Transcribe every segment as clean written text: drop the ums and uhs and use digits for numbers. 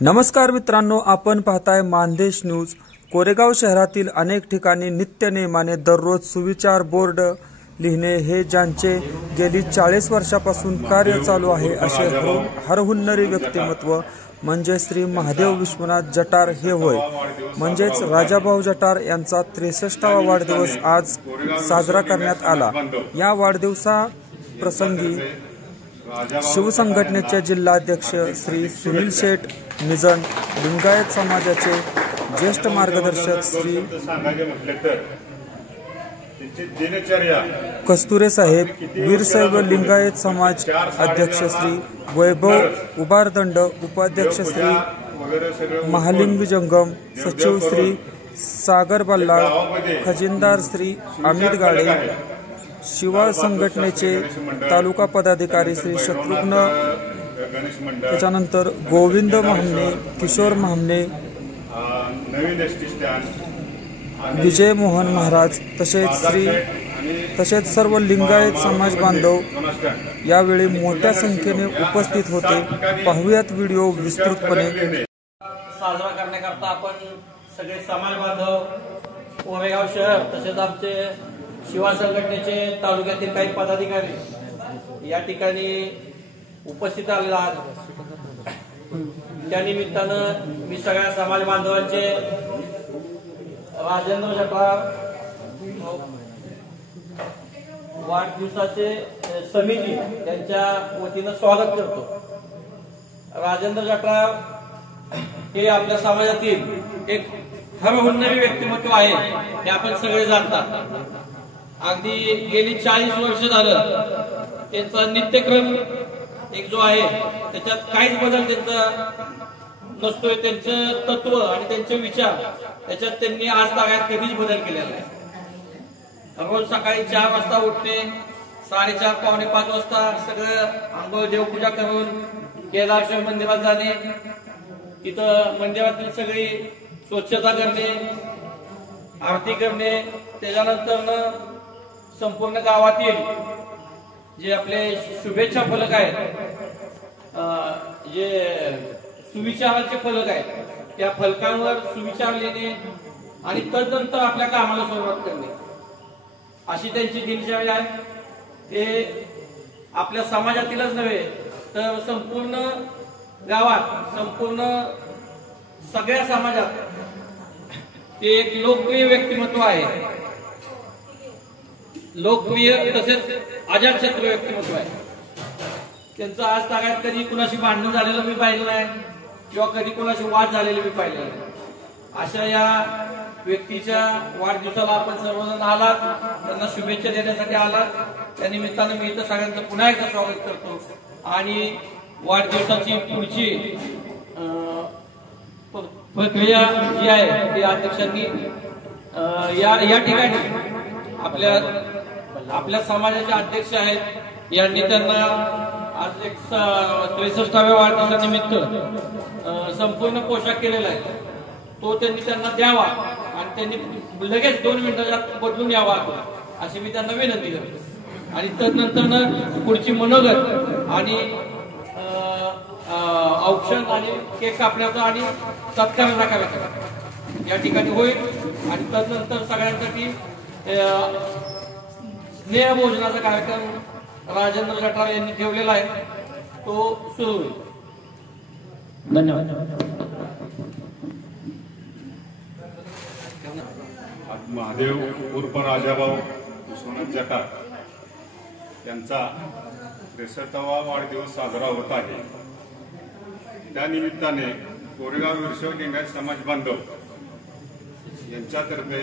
नमस्कार मित्रांनो, आपण पाहताय मानदेश न्यूज। कोरेगाव शहरातील अनेक ठिकाणी नित्य नेमाने दररोज सुविचार बोर्ड लिहिणे हे ज्यांचे गेली 40 वर्षापासून कार्य चालू आहे असे हरहुन्नरी व्यक्तिमत्व म्हणजे श्री महादेव विश्वनाथ जटार हे होय। म्हणजेच राजाभाऊ जटार यांचा 63वा वाढदिवस आज साजरा करण्यात आला। या वाढदिवसा प्रसंगी शिवसंघटनेचे जिल्हाध्यक्ष श्री सुनील शेठ निजन, लिंगायत समाजाचे ज्येष्ठ मार्गदर्शक श्री कस्तुरे साहेब, वीरशैव लिंगायत समाज अध्यक्ष श्री वैभव उबारदंड, उपाध्यक्ष श्री महालिंग जंगम, सचिव श्री सागर बल्लाळ, खजिनदार श्री अमित गाडे, शिवा संघटनेचे तालुका पदाधिकारी श्री शत्रुघ्न, त्याच्यानंतर गोविंद महामने, किशोर महामने, विजय मोहन महाराज तसेच सर्व लिंगायत समाज बांधव यावेळी मोठ्या संख्येने उपस्थित होते। पाहुयात व्हिडिओ विस्तृतपणे। साजरा करण्याकरता आपण सगळे समाज बांधव कोरेगाव शहर तसेच आमचे शिवा संघटनेचे तालुक्यातील काही पदाधिकारी या ठिकाणी उपस्थित आलेले आहेत। त्या निमित्तानं मी सगळ्या समाज बांधवांचे राजेंद्र जटार वाढदिवसाचे समिती त्यांच्या वतीनं स्वागत करतो। राजेंद्र जटार हे आपल्या समाजातील एक हरहुन्नरी व्यक्तिमत्व आहे हे आपण सगळे जाणतात। अगदी गेली 40 वर्ष झालं त्यांचा नित्यक्रम एक जो आहे त्याच्यात काहीच बदल त्यांचा नसतोय। त्यांचं तत्व आणि त्यांचे विचार त्याच्यात त्यांनी आज तागायत कधीच बदल केलेला आहे। रोज सकाळी 4 वाजता उठणे, 4:30 पावणे 5 वाजता सगळं आंघोळ देवपूजा करून केदारेश्वर मंदिरात जाणे, तिथं मंदिरातील सगळी स्वच्छता करणे, आरती करणे, त्याच्यानंतर संपूर्ण गावातील जे आपले शुभेच्छा फलक आहेत, जे सुविचाराचे फलक आहेत, त्या फलकांवर सुविचार लिहिणे आणि तदनंतर आपल्या कामाला सुरुवात करणे अशी त्यांची दिनचर्या आहे। ते आपल्या समाजातीलच नव्हे तर संपूर्ण गावात, संपूर्ण सगळ्या समाजात ते एक लोकप्रिय व्यक्तिमत्व आहे। लोकप्रिय तसेच अजातशत्रू व्यक्तिमत्व आहे। त्यांचं आज तागायत कधी कुणाशी भांडण झालेलं मी पाहिलं नाही किंवा कधी कुणाशी वाद झालेले मी पाहिले नाही। अशा या व्यक्तीच्या वाढदिवसाला आपण सर्वजण आलात, त्यांना शुभेच्छा देण्यासाठी आलात, त्या निमित्तानं मी इथं सगळ्यांचं पुन्हा एकदा स्वागत करतो आणि वाढदिवसाची पुढची प्रक्रिया जी आहे ती अध्यक्षांनी या ठिकाणी आपल्या समाजाचे अध्यक्ष आहेत यांनी त्यांना आज 63व्या वाढदिवसानिमित्त संपूर्ण पोशाख केलेला आहे, तो त्यांना द्यावा आणि त्यांनी लगेच 2 मिनिटात बदलून यावा अशी मी त्यांना विनंती करतो। आणि तदनंतर पुढची मनोगत आणि औक्षण आणि केक कापण्याचा आणि सत्काराचा कार्यक्रम या ठिकाणी होईल आणि तदनंतर सगळ्यांसाठी स्नेह भोजनाचा कार्यक्रम राजेंद्र जटार यांनी ठेवलेला आहे, तो सुरू होईल। धन्यवाद। महादेव उर्फ राजाभाऊ विश्वनाथ जटार यांचा 63वा वाढदिवस साजरा होत आहे। त्या निमित्ताने कोरेगाव वीरशैव लिंगायत समाज बांधव यांच्यातर्फे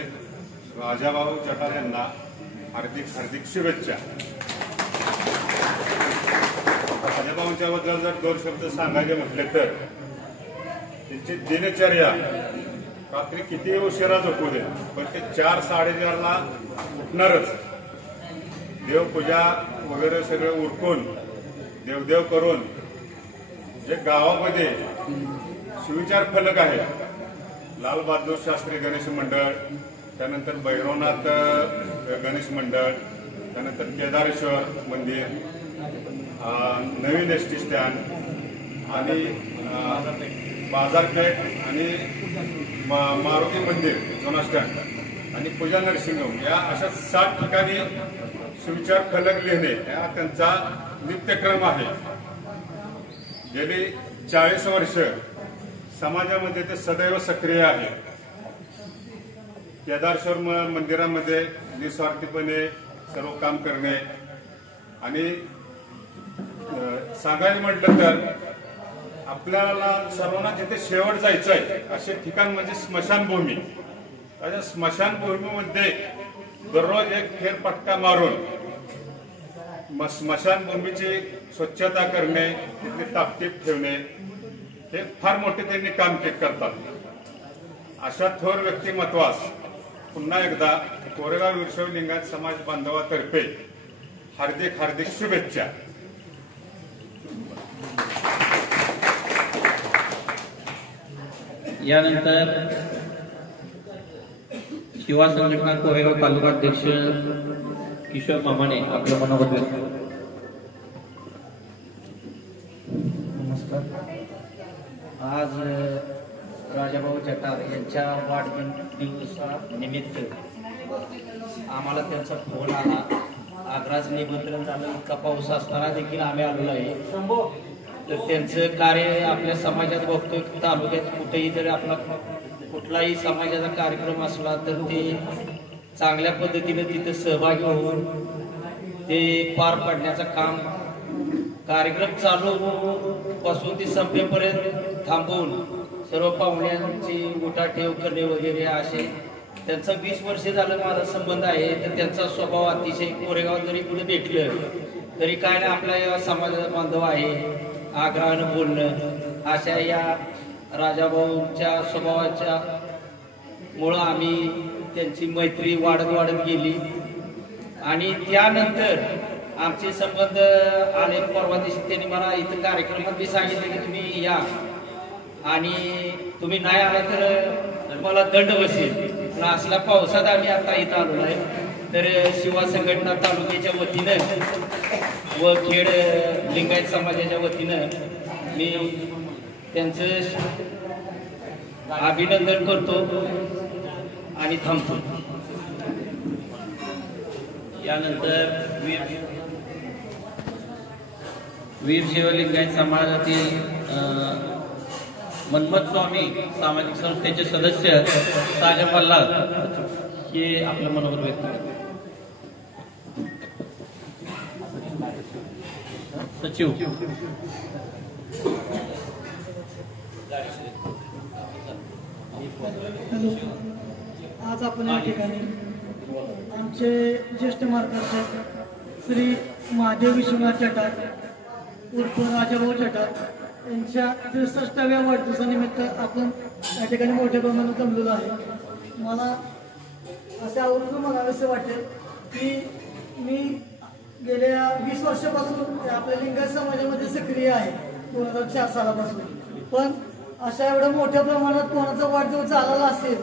राजाभाऊ जटार यांना हार्दिक शुभेच्छा। राजाभाऊंच्या बद्दल जर 2 शब्द सांगायचे म्हटले तर त्यांची दिनचर्या रात्री किती उशिरा झोपू दे पण ते 4-4:30 ला उठणारच, देवपूजा वगैरे सगळं उरकून देवदेव करून जे गावामध्ये सुविचार फलक आहे, लाल बहादूर शास्त्री गणेश मंडळ, त्यानंतर भैरवनाथ गणेश मंडळ, त्यानंतर केदारेश्वर मंदिर, नवीन एसटी स्टँड आणि बाजारपेठ आणि मारुती मंदिर जुना स्टँड आणि पूजा नर्सिंग होम या अशा 7 ठिकाणी सुविचार फलक लिहिणे हा त्यांचा नित्यक्रम आहे. गेली 40 वर्ष समाजामध्ये ते सदैव सक्रिय आहे. केदारेश्वर मंदिरामध्ये निस्वार्थीपणे सर्व काम करणे आणि सांगायला म्हटलं तर आपल्याला सर्वांना जिथे शेवट जायचं आहे असे ठिकाण म्हणजे स्मशानभूमी. त्या स्मशानभूमीमध्ये दररोज एक फेरफटका मारून स्मशानभूमीची स्वच्छता करणे, तिथली टापटीप ठेवणे हे फार मोठे त्यांनी काम करतात. अशा थोर व्यक्तिमत्वास पुन्हा एकदा कोरेगाव वीरशैव लिंगायत समाज बांधवातर्फे हार्दिक हार्दिक शुभेच्छा. यानंतर शिवा संघटना कोरेगाव तालुका अध्यक्ष किशोर मामाने आपलं मनोगत व्यक्त केलं. नमस्कार. आज राजाभाऊ जटार यांच्या वाढदिवसानिमित्त आम्हाला त्यांचा फोन आला. आग्राज निमंत्रण झालं. इतका पाऊस असताना देखील आम्ही आलेलो आहे. तर त्यांचं कार्य आपल्या समाजात बघतोय. तालुक्यात कुठेही जर आपला कुठलाही समाजाचा कार्यक्रम असला तर ते चांगल्या पद्धतीने तिथे सहभागी होऊन ते पार पाडण्याचं काम, कार्यक्रम चालू पासून ते संपेपर्यंत थांबवून सर्व पाहुण्यांची उठाठेव करणे वगैरे असे त्यांचा 20 वर्ष झालं माझा संबंध आहे. तर त्यांचा स्वभाव अतिशय कोरेगाव जरी कुठे भेटलं तरी काय ना आपला या समाजाचा बांधव आहे, आग्रहानं बोलणं अशा या राजाभाऊंच्या स्वभावाच्या मुळे आम्ही त्यांची मैत्री वाढत गेली. आणि त्यानंतर आमचे संबंध आले. परवा दिवशी त्यांनी मला इथं कार्यक्रमात बी सांगितलं की तुम्ही या आणि तुम्ही नाही आले तर मला दंड बसेल. पण असल्या पावसात आम्ही आता इथं आलो आहे. तर शिवा संघटना तालुक्याच्या वतीनं व खेड लिंगायत समाजाच्या वतीनं मी त्यांचं अभिनंदन करतो आणि थांबतो. यानंतर वीरशैव लिंगायत समाजातील मनमत स्वामी सामाजिक संस्थेचे सदस्य साजा पल्लाळ हे आपलं मनोगत व्यक्त करतात. सचिव आज आपण या ठिकाणी आमचे ज्येष्ठ मार्गदर्शक श्री महादेव विश्वनाथ जटार उर्फ राजाभाऊ जटार यांच्या 63व्या वाढदिवसानिमित्त आपण या ठिकाणी मोठ्या प्रमाणात जमलेलो आहे. मला असे आवर्जून म्हणावेसे वाटेल की मी गेल्या 20 वर्षापासून आपल्या लिंगायत समाजामध्ये सक्रिय आहे 2004 सालापासून. पण अशा एवढ्या मोठ्या प्रमाणात कोणाचा वाढदिवस झालेला असेल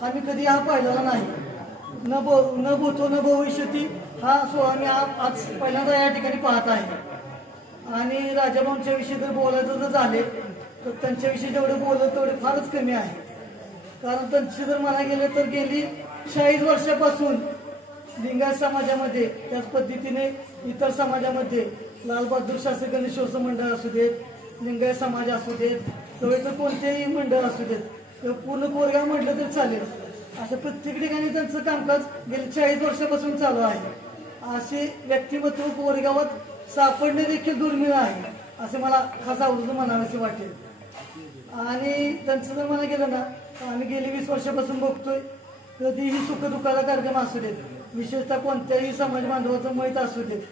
हा मी कधी हा पाहिलेला नाही. न भूतो न भविष्यती हा सोहळा मी आज पहिल्यांदा या ठिकाणी पाहत आहे. आणि राजाभाऊंच्या विषयी जर बोलायचं जर झाले तर त्यांच्याविषयी जेवढे बोललं तेवढे फारच कमी आहे. कारण त्यांची जर म्हणा गेलं तर गेली 40 वर्षापासून लिंगायत समाजामध्ये त्याच पद्धतीने इतर समाजामध्ये लालबहादूर शास्त्री गणेशोत्सव मंडळ असू देत, लिंगायत समाज असू देत, तर कोणतेही मंडळ असू देत, पूर्ण कोरेगाव म्हटलं तरी चालेल, असं प्रत्येक ठिकाणी त्यांचं कामकाज गेली 40 वर्षापासून चालू आहे. असे व्यक्तिमत्व कोरेगावात सापडणे देखील दुर्मिळ आहे असे मला खास आवर्जून म्हणावेसे वाटेल. आणि त्यांचं जर म्हणा गेलं ना आम्ही गेली 20 वर्षापासून बघतोय. कधीही सुखदुःखाचा कार्यक्रम असू देत, विशेषतः कोणत्याही समाज बांधवाचं मैत असू देत,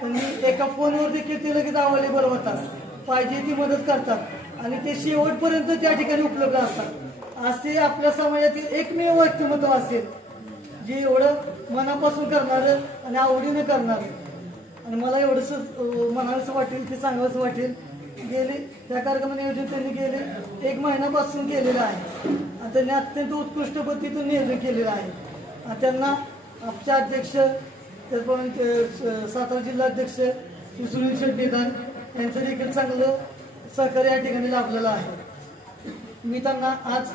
त्यांनी एका फोनवर देखील ते लगेच अवेलेबल होतात, पाहिजे ती मदत करतात आणि ते शेवटपर्यंत त्या ठिकाणी उपलब्ध असतात. असे आपल्या समाजातील एकमेव व्यक्तिमत्व असेल जे एवढं मनापासून करणारं आणि आवडीनं करणारं. आणि मला एवढंच म्हणावंसं वाटेल की सांगावंसं वाटेल, गेले त्या कार्यक्रम नियोजन त्यांनी गेले 1 महिन्यापासून केलेलं आहे आणि त्यांनी अत्यंत उत्कृष्ट पद्धतीतून नियोजन केलेलं आहे. आणि त्यांना आमचे अध्यक्ष त्याचप्रमाणे सातारा जिल्हाध्यक्ष सुनील शेट्टी यांचं देखील चांगलं सहकार्य या ठिकाणी लाभलेलं आहे. मी त्यांना आज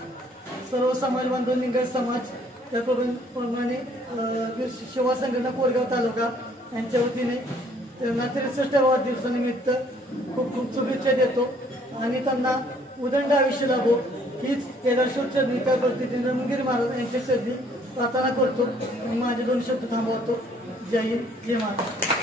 सर्व समाज बांधव लिंगायत समाज त्याप्रमाणे सेवा संघटना कोरेगाव तालुका यांच्या वतीने त्यांना 63व्या वाढदिवसानिमित्त खूप खूप शुभेच्छा देतो आणि त्यांना उदंड आयुष्य लाभो हीच केदारेश्वर चरणी त्या पद्धतीने रमगिरी महाराज यांच्या चरणी प्रार्थना करतो आणि माझे 2 शब्द थांबवतो. जय हिंद, जय महाराज.